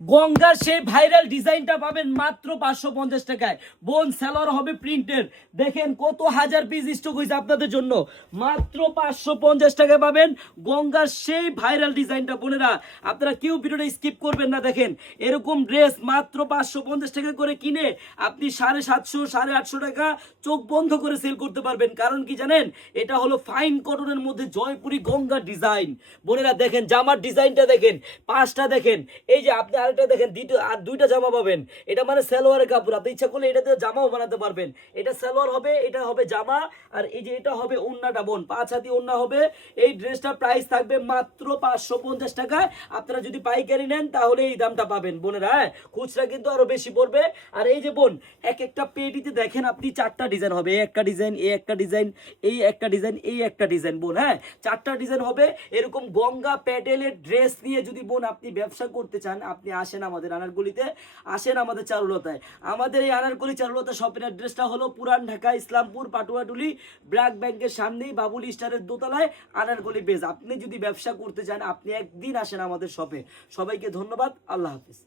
গঙ্গার সেই ভাইরাল ডিজাইনটা পাবেন মাত্র 550 টাকায়। বোন সেলর হবে প্রিন্টের, দেখেন কত হাজার পিস স্টক হয়েছে আপনাদের জন্য। মাত্র 550 টাকায় পাবেন গঙ্গার সেই ভাইরাল ডিজাইনটা। বোনেরা আপনারা কেউ ভিডিওটা স্কিপ করবেন না। দেখেন এরকম ড্রেস মাত্র 550 টাকা করে কিনে আপনি 750 850 টাকা চোখ বন্ধ করে সেল করতে পারবেন। কারণ কি জানেন, এটা হলো ফাইন কটনের মধ্যে জয়পুরি গঙ্গা ডিজাইন। বোনেরা দেখেন জামার ডিজাইনটা দেখেন, পাঁচটা দেখেন, এই যে আপনি আরেকটা দেখেন, দুইটা জামা পাবেন। এটা মানে সালোয়ারের কাপড়, আপনি ইচ্ছা করলে এটা দিয়ে জামাও বানাতে পারবেন। এটা সালোয়ার হবে, এটা হবে জামা, আর এই যে এটা হবে ওন্নাটা। বোন 5 হাতি ওন্না হবে। এই ড্রেসটার প্রাইস থাকবে মাত্র 550 টাকায়। আপনারা যদি পাইকারি নেন তাহলে এই দামটা পাবেন বোনেরা। হ্যাঁ, খুচরা কিন্তু আরো বেশি পড়বে। আর এই যে বোন এক একটা পেটিতে দেখেন আপনি 4টা ডিজাইন হবে। এই একটা ডিজাইন, এই একটা ডিজাইন, এই একটা ডিজাইন, এই একটা ডিজাইন। বোন হ্যাঁ, 4টা ডিজাইন হবে। এরকম গঙ্গা প্যাটেলের ড্রেস নিয়ে যদি বোন আপনি ব্যবসা করতে চান, আপনি আসেন আমাদের আনারগলিতে, আসেন আমাদের চারুলতায়। আমাদের এই আনারগলি চারুলতা শপের অ্যাড্রেসটা হলো পুরান ঢাকা ইসলামপুর পাটুয়াটুলি ব্র্যাক ব্যাংকের সামনেই বাবুল স্টারের দোতলায় আনারগলি বেজ। আপনি যদি ব্যবসা করতে চান আপনি একদিন আসেন আমাদের শপে। সবাইকে ধন্যবাদ, আল্লাহ হাফিজ।